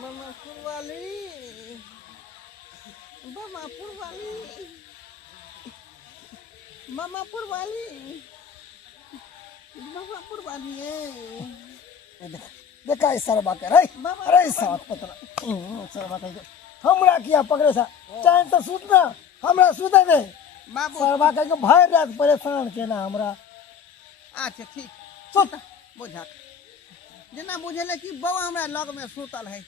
मामापुर वाली मामापुर वाली मामापुर वाली मामापुर वाली देखा इस सरबा के रे अरे साथ पतरा सरबा के हमरा किया पकड़े सा चाहे तो सूतना हमरा सूते दे बाबू सरबा के भय रात परेशान के ना हमरा अच्छा ठीक सुत बुझा जना बुझले कि बवा हमरा लग में सुतल है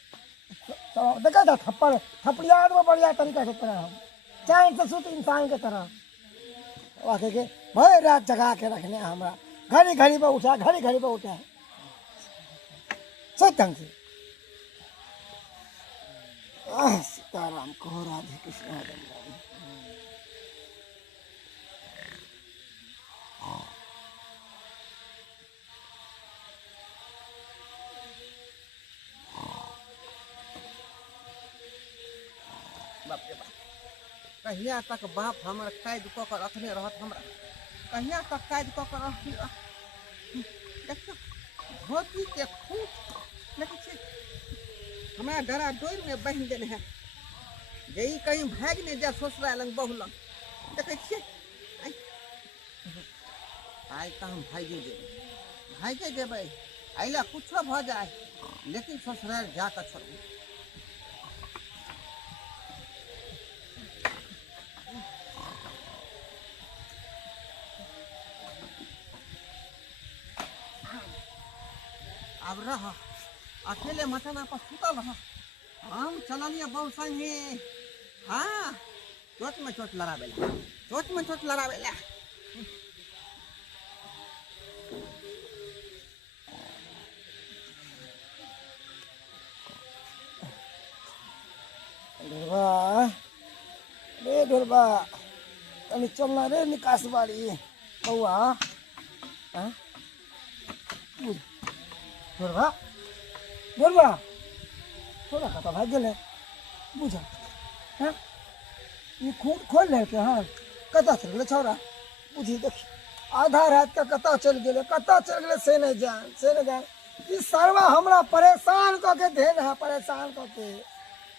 देखा था थप्पड़ थपड़ियाट में बढ़िया तरीका से करा हम चाहे तो सूत इंसान के तरह वाके के भय रात जगा के रखने हमरा घड़ी घड़ी पे उठा घड़ी घड़ी पे उठा सोच ढंग से सीताराम को राधे कृष्ण हरे राम बाप रे बाप कहिया तक बाप हमर कैद क के रखने रहत हमरा कहिया तक कैद क के रखी देखो धोती के खूट देखै छी हमरा डरा डोर में बहिन देने है जे ई कहीं भाग ने जा ससुरा लंग बहु लंग देखै छी आई त हम भागे जेबै आइला कुछो भ जाए लेकिन ससुराल जा के छोड़बो अब रह अकेले मचाना पर सुतल रह हम चलनिया बहु संगे हाँ चोट में चोट लड़ावेला ढोलबा रे ढोलबा तनी चलना रे निकास बाड़ी बउआ हाँ ढोलबा ढोलबा थोड़ा खाता भाग गेले बुझा हाँ ये खून खोल ले के हाँ कता चल गेले छौरा बुझी देखी आधा रात का कता चल गेले से नहीं जान ई सरवा हमरा परेशान क के देन है परेशान क के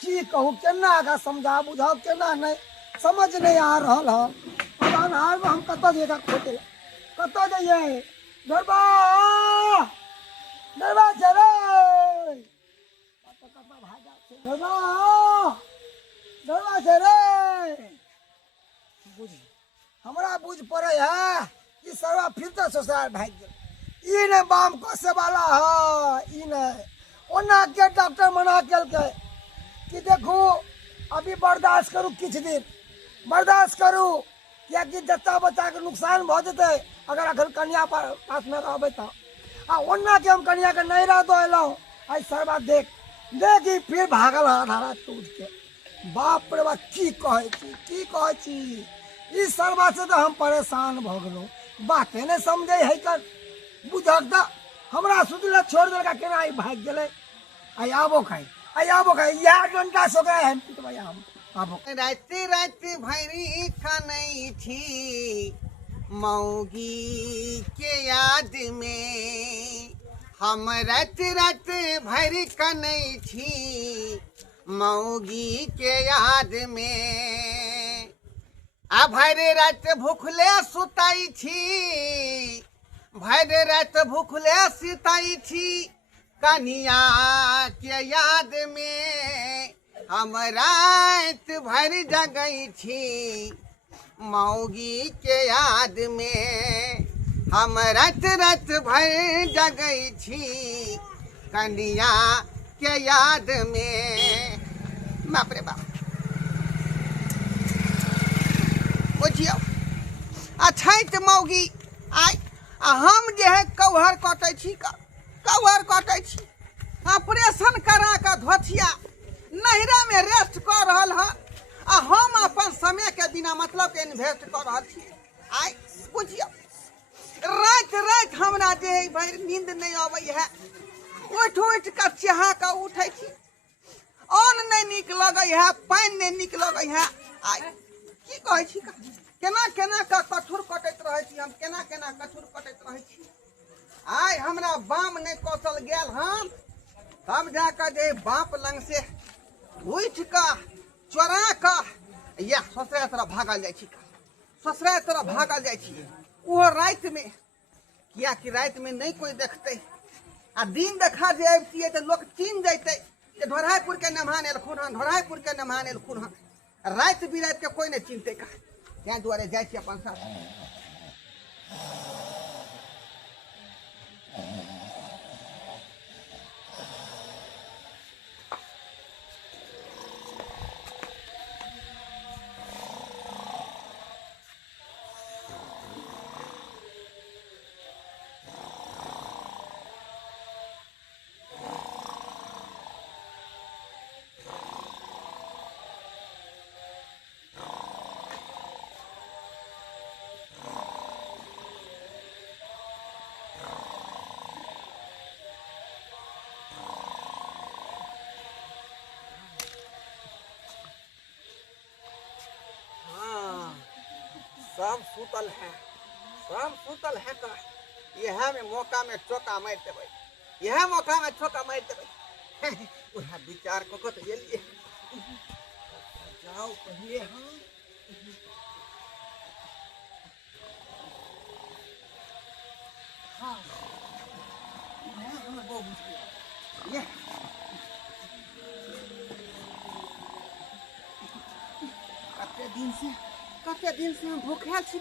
की कहूँ केना आगा समझा बुझाओ केना नहीं समझ नहीं आ रहा है अनहार में हम कत जगह खोटे कत जाइए डरबा डरबा चले डरबा डरबा चले बुझ हमरा बुझ पड़े है कि सरवा फिर तो ससुराल भाग गए ई ने बाम कसे वाला है ई ने ओना के डॉक्टर मना केल के कि देखो अभी बर्दाश्त करू किछ दिन बर्दाश्त करू क्या कि जत्ता बच्चा के नुकसान भ जते अगर अखन कन्या पास में रहबे त आ ओना के हम कन्या के नहीं रह दो एलौ आई सरबा देखी फिर भागल आधा रात के उठ के बाप रे बाप की कहै छी ई सरबा से तो हम परेशान भ गेलौ बाते ने समझे है कर बुझक द हमरा सुतले छोड़ देलका केना आई भाग गेले आई आबो खाई या डंडा सो गए हम पिटवाया हम आबो रात भरी कनै थी मौगी के याद में हम रात भरी कनै थी मौगी के याद में आ भरे रात भूखले सुताई थी भरे रात भूखले सुताई थी कनिया के याद में हम रात भर जगई थी मौगी के याद में हम रात भर जगई थी कनिया के याद में बाप रे बाप बुझियो अच्छा मौगी आइ हम जे है कौहर कटै छी कौहर कटै छी ऑपरेशन करा के धोथिया नहिरा में रेस्ट कर रहल है आ हम अपन समय के बिना मतलब के इन्वेस्ट कर रहल छी आइ बुझियो रात हमरा जे है भाई नींद नहीं आबै है उठ के चहा के उठै छी अन्न नहीं निक लगे है पानि नहीं निक लगे है आइ की कहै छी केना का कठोर कटैत रहै छी हम केना कठोर कटैत रहै छी आय हमरा बाम नहीं कौशल गेल हम तब जाकर जे बाप लंग से उठ का चोरा का या ससुराल तरफ भागल जाइ छी ससुराल तरफ भागल जाइ छी ओहो रात में किया कि रात में नहीं कोई देखते आ दिन देखा जे अबतियै तो लोग चिन्ह जैते जे ढोराईपुर के नमहान एलखुन हन ढोराईपुर के नमहान एलखुन हन रात बिरात के कोई नहीं चिन्हते का तैं दुआरे जाइ छी अपन साथ सब सुतल है का यह में मौका में चौका मार देबै यह मौका में चौका मार देबै उहा विचार को तो एलिए जाओ पहले हम हाँ ये कते दिन से हम भूखे छी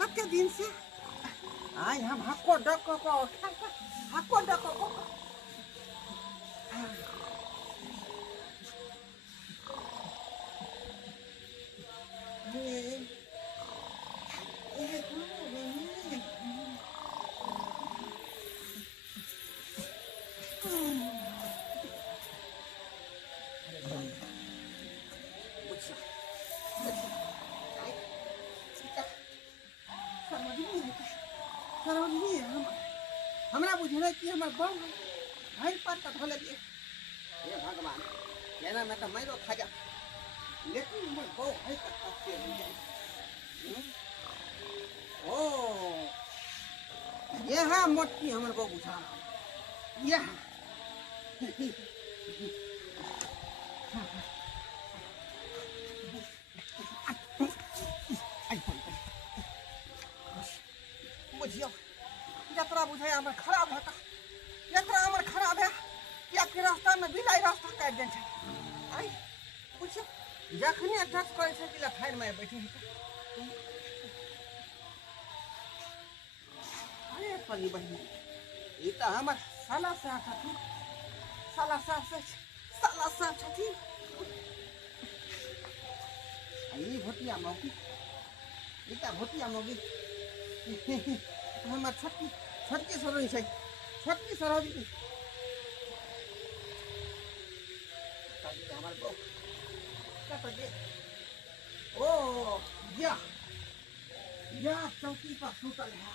कते दिन से आय हम हक्को डको हमरा बुझले कि हमर बम भर पर तक हो लगे हे भगवान केना में तो मैरो खा जा लेकिन हमर बौ है तक से हो जाए ओ ये है मोटकी हमर बौ बुझा ये बुझियो यात्रा बुझाय हमर खराब है यात्रा हमर खराब है या कि रास्ता में बिलाई रास्ता काट दे आई बुझियो जखने टच करे छै कि लठाइन में बैठी है अरे पली बहिनी ई त हमर साला सा छथि आई भोटिया मौकी ई त भोटिया मौकी हमर छोटकी सरोजी छै छोटकी सरोजी हमर बौ कत जे ओ या चौकी पर सुतल है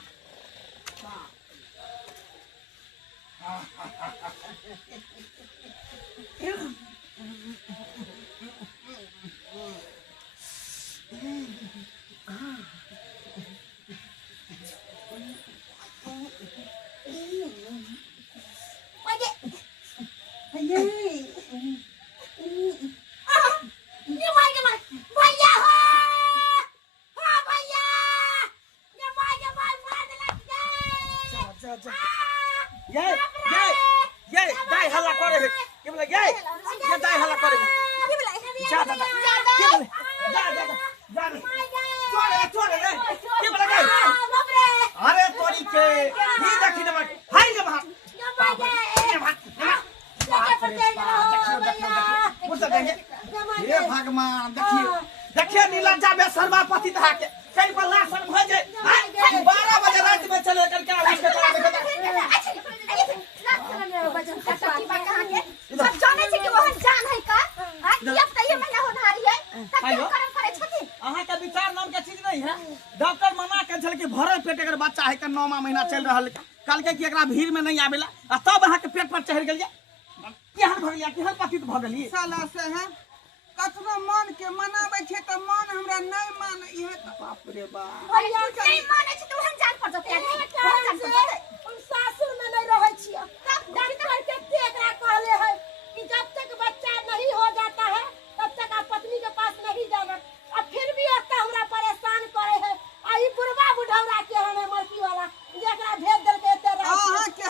भगवान देखिए नीलाजा में सर्वापति था के कहीं पर लाशन हो जाए 12 बजे रात में चले करके सब जाने छी कि वहन जान है का ये बताइए महीना होनारी है तब कर्म करे छथि अहाँ के विचार नाम के चीज नहीं है डॉक्टर मना के छल के भरल पेट अगर बच्चा है के 9वां महीना चल रहल कल के कि एकरा भीड़ में नहीं आवेला आ तब अहाँ के पेट पर चढ़ गेल केहन भ गेलिया केहन पतित भ गेली साला से है कतनो मन के मनाबै छै त मन हमरा नहीं मान इहे बाप रे बाप नहीं माने छी तो वहन जान पर जते सासुर में नहीं रहे छिए डॉक्टर के एकरा कहले है कि जब तक बच्चा नहीं हो जाता है तब तक आप पत्नी के पास नहीं जाना। अब फिर भी ओतना हमरा परेशान करे है आई बुढ़वा बुढ़ौरा के हमें मरती वाला जेकरा भेज देल के एते अहाँ के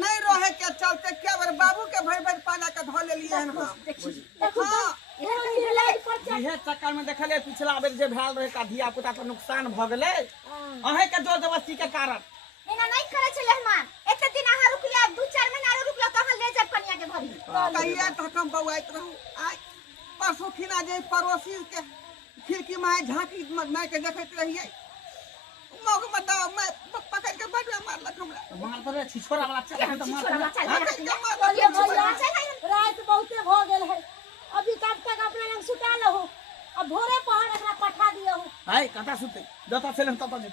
नहीं रहे के चलते क्या बार बाबू के भर भर पाला के धो ले लिए हम हां इहे चक्कर में देखले पिछला बेर जे भेल रहे का धिया पुता के नुकसान भ गेलै अहे के जोर जबरदस्ती के कारण एना नहीं करे छै रहमान एते दिन अहाँ रुकलिया 2-4 महीना रुकलिया कहां ले जब कन्या के घरी कहिया तक हम बउआइत रहू आज परसों खिना जे पड़ोसी के खिड़की में झांकी मार के देखैत रहिए मग में दाव में पकड़ के बड़वा मारलक हमरा मार करे छिछोरा वाला चक्कर तो मार रात बहुते भ गेल है अभी तब तक अपना रंग सुता लहो अब भोरे पहर एकरा पठा दियो हाय कता सुते जता सेलन तता जे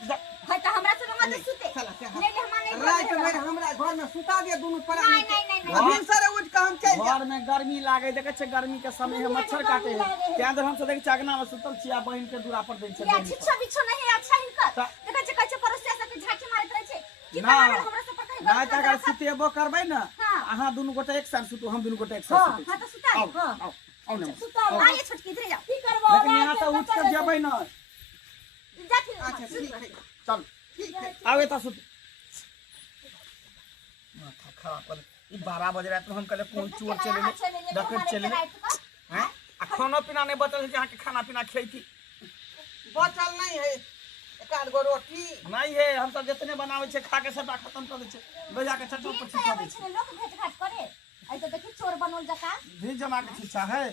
है त हमरा से मत सुते चला से नहीं ले हमरा नहीं रात में हमरा घर में सुता दिए दोनों पर नहीं अभी सर उठ के हम चल घर में गर्मी लागे देखे छै गर्मी के समय है मच्छर काटे है त्या अंदर हम से देख चागना में सुतल छिया बहिन के दूरा पर दै छै या छिछो बिछो नहीं अच्छा हिनकर देखै छै कहै छै पड़ोसिया सब झांकी मारत रहे छै कि ना हमरा से पर कहीं ना त अगर सुतेबो करबै ना अहाँ दुनु गोटे एक साथ सुतू हम दुनु गोटे एक साथ सुतू हां तो सुता आओ आओ ना सुता आइए छोटकी इधर जाओ की करबो लेकिन यहाँ से उठ के जेबै ना जा फिर अच्छा ठीक है चल ठीक है आवे त सुत माथा खराब कर ई 12 बजे रात में हम कहले कोन चोर चले डकैत चले हैं आ खाना पीना नहीं बचल है कि अहाँ के खाना पीना खेती बचल नहीं है एकाध गो रोटी नहीं है हम सब जितने बनावे छे खा के सबटा खत्म कर दे छे ले जाके छटो पर छिपा दे छे लोग भेट घाट करे आई तो देखी चोर बनल जका भी जमा के छिछा है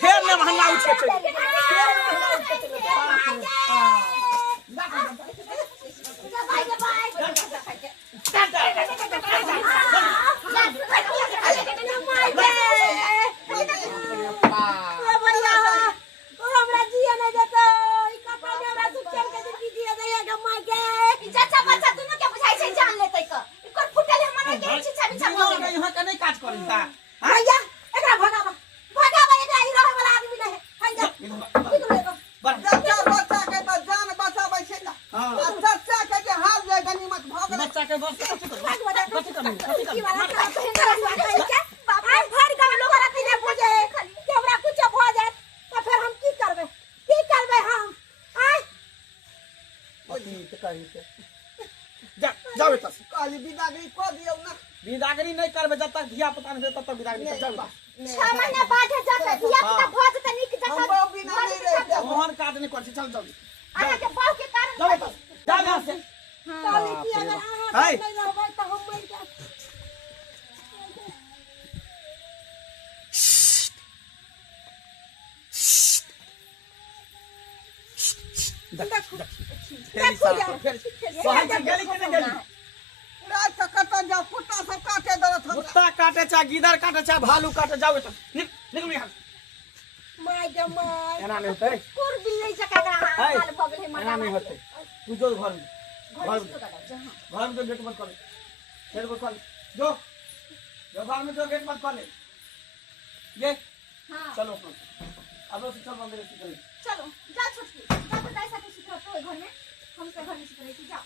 फिर ने महंगा उठे यहाँ का नहीं काज करी ता भैया एकरा भगावा एकरा ई रहे वाला आदमी नहीं है जा बच्चा बच्चा के तो जान बचाबै छै ना आ चच्चा के जे हाल जे गनीमत भ गेल बच्चा के बस कथि करनी बाप भर गांव लोग राती ने बुझे कि हमरा कुछ भ जाए तो फिर हम की करबे हम आय ओदी त कहि के जा जाओ त काली बिदागरी को दियौ ना विदागरी नहीं करबे जब तक धिया पुता नहीं तब तक विदागरी नहीं जाओ 6 महीना बाद जाके दिया पुता भज त निक जका हम बिना नहीं रह मोहन काट नहीं कर चल जाओ अहाँ के बाप के कारण जाओ त जा यहां से काली की अगर अहाँ हाय। नहीं रहबै त हम मर जाब फिर सोहन जी गेली कि नहीं गेली रात के कत जा कुत्ता सब काटे दरत हमरा कुत्ता काटे चाहे गिदर काटे चाहे भालू काटे जाओ त निकल यहां माय के माय एना नहीं होते कुर बिल्ली जका हाय। हाल भगल है एना नहीं होते तू जो घर में घर से तो कटा जहां घर में जो गेट बंद कर गेट बंद कर जो घर में जो गेट बंद कर ले ये हां चलो अब से चल मंदिर से चल चलो जा छोटकी जा तो ऐसा के सुतरा तो घर में हम से घर में सुत रही थी जाओ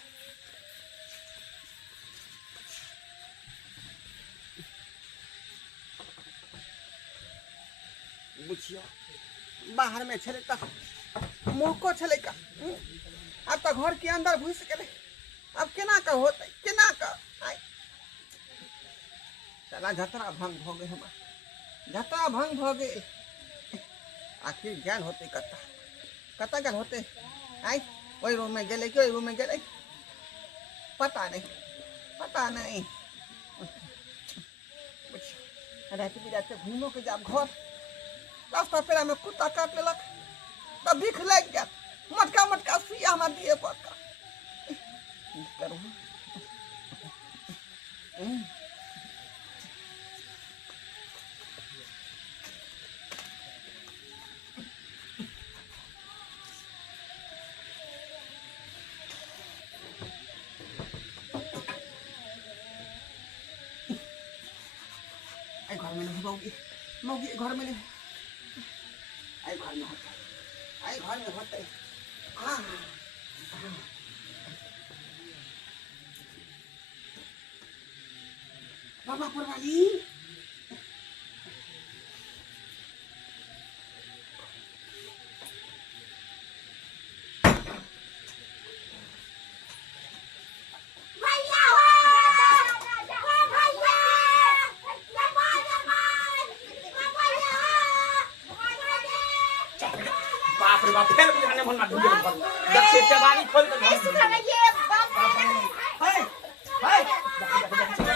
बुझिया बाहर में छले का मोको छले का अब तो घर के अंदर घुस गेले अब केना का होतै केना का आय चला झतरा भंग भ गए हमरा झतरा भंग भ गए आखिर ज्ञान होते कता ज्ञान होते आय ओई रूम में गेले कि ओई रूम में गेले पता नहीं रात बिराते घूमो के जाब घर रास्ता पेड़ा में कुत्ता काट लेलक तब भीख लग जात मटका मटका सुइया हमरा दिए पड़ता की करूं घर में नहीं मौगी मौगी घर में नहीं आई घर में होता आई घर में होते बाबा परवाली बाप रे बाप फिर भी खाने मन ना ढूंढे दक्षिण चबानी खोल के नहीं सुन रहा ये बाप रे हाय हाय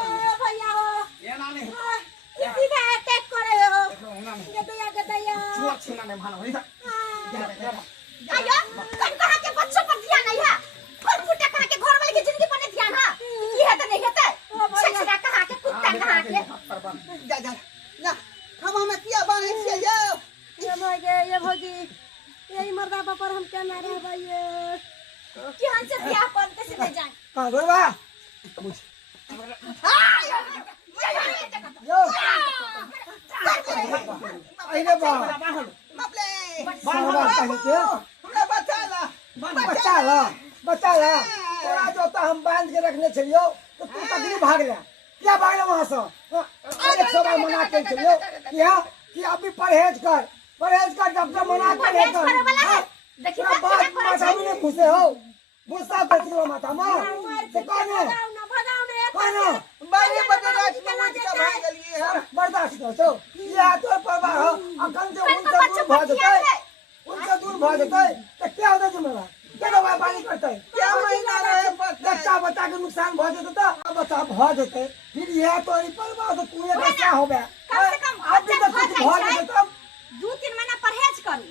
ये ना नहीं चुआ छुना नहीं मानो नहीं था आयो कन कहा के बच्चों पर ध्यान नहीं है कौन फुटा कहा के घर वाले की जिंदगी पर नहीं ध्यान है ये है तो नहीं है सचरा कहा के कुत्ता कहा के जा जा ना हम हमें किया बाने से ये भौजी यही मर्दा पर हम क्या ना रहे भाई कि हम से ब्याह पर कैसे ले जाए कहाँ गए बा यो अरे बा बापले बाबा कहे के हमरा बचा ला बचा ला तोरा जो तो हम बांध के रखने छलियो तो तू तकरी भाग ले क्या भाग ले वहां से 100 बार मना के छलियो कि अभी परहेज कर डॉक्टर मना करे परहेज करे वाला है देखिए ना बात माथा में नहीं घुसे हो गुस्सा करती माथा में से कौन है बारे बजे रात में उठ के भाग गलिए है बर्दाश्त करो तो ये तो परवाह हो अकल से उनसे दूर भाग जाते तो क्या होता जिम्मेदार क्या दवा पानी करते क्या महीना रहे बच्चा बच्चा के नुकसान भा जाता अब बच्चा भा जाते फिर यह तो परवाह तो तू ये क्या हो गया कम से कम अभी तक कुछ भा जाता 2-3 महीना परहेज करू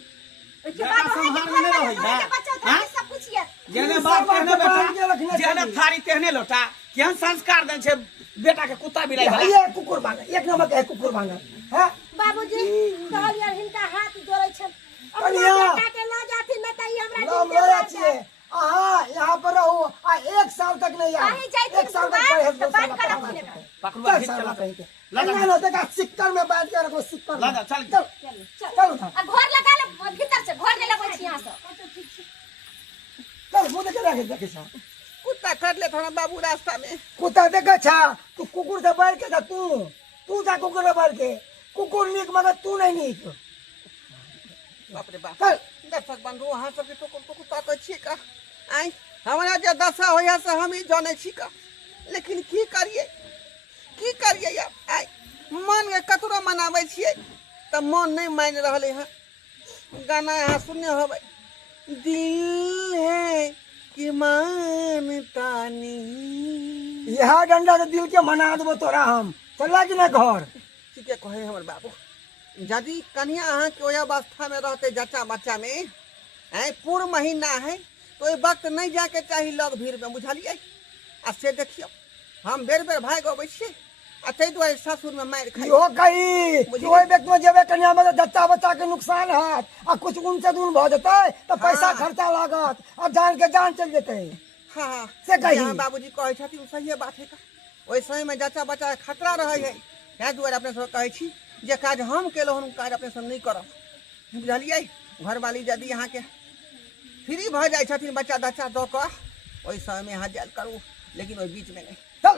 उसके ये बाद संभाल में नहीं रही है बच्चा था सब कुछ ये जेने बाप कहने बेटा जेने थारी तेहने लोटा केहन संस्कार देन छे बेटा के कुत्ता बिलाई वाला ये कुकुर बांगा एक नंबर के कुकुर बांगा हैं बाबूजी कहलिए हिनका हाथ जोड़ै छै कनिया। बेटा के ल जाथि न त ई हमरा नाम दिन ले छिए आहा यहाँ पर रहो आ 1 साल तक नहीं आ कहीं जाई थी 1 साल तक बात, परहेज तो बात साला करा पकड़ा अपने था। पकड़वा चल हिट साला चला कहीं के ला जा। नहीं होता का सिक्कर में बांध के रखो सिक्कर ला में जा, चल। चल चल चल उठा अब घर लगा ले भीतर से घर ले लगो छी यहां से चल मुझे के देखे सा कुत्ता कर ले थाना बाबू रास्ता में कुत्ता देखा छा तू कुकुर से बैठ के था तू जा कुकुर से बैठ के कुकुर नीक मगर तू नहीं नीक बाप रे बाप चल दर्शक बंधु अहाँ सबके तो कुत्ता कहै छियै का आई हमरा जे दशा होइया से हम ही जाने छी का लेकिन की करिए यार आई मन के कतरो मनाबै छियै त मन नहीं मान रहले हैं गाना यहाँ सुनने होबै दिल है कि मानता नहीं यह डंडा से दिल के मना देबो तोरा हम चला कि ना घर ठीके कहे हमर बाबू यदि कन्या अहाँ के ओहि अवस्था में रहते जच्चा बच्चा में है पूर्ण महीना है तो ये वक्त नहीं जाके चाहिए लग भीड़ में बुझलिए आ से देखियो हम बेर बेर भाग अबै छियै आ ताहि दुआरे ससुर में मारि खाइ यो कही ओहि व्यक्ति में जेबे कन्या में जच्चा बच्चा के नुकसान है आ कुछ उनसे दूर भ जते तो पैसा हाँ। खर्चा लागत आ जान के जान चल जते हाँ से कही। यहाँ बाबूजी कहै छथिन सही बात है का ओहि समय में जच्चा बच्चा के खतरा रहे है ताहि दुआरे अपने सब कहै छी जे काज हम केलहुँ हम काज अपने सब नहीं करब बुझलियै घरवाली यदि यहाँ के फ्री भ जाइ छथिन बच्चा दच्चा दऽ कऽ ओहि समय में यहाँ जायल करू लेकिन ओहि बीच में नहीं चल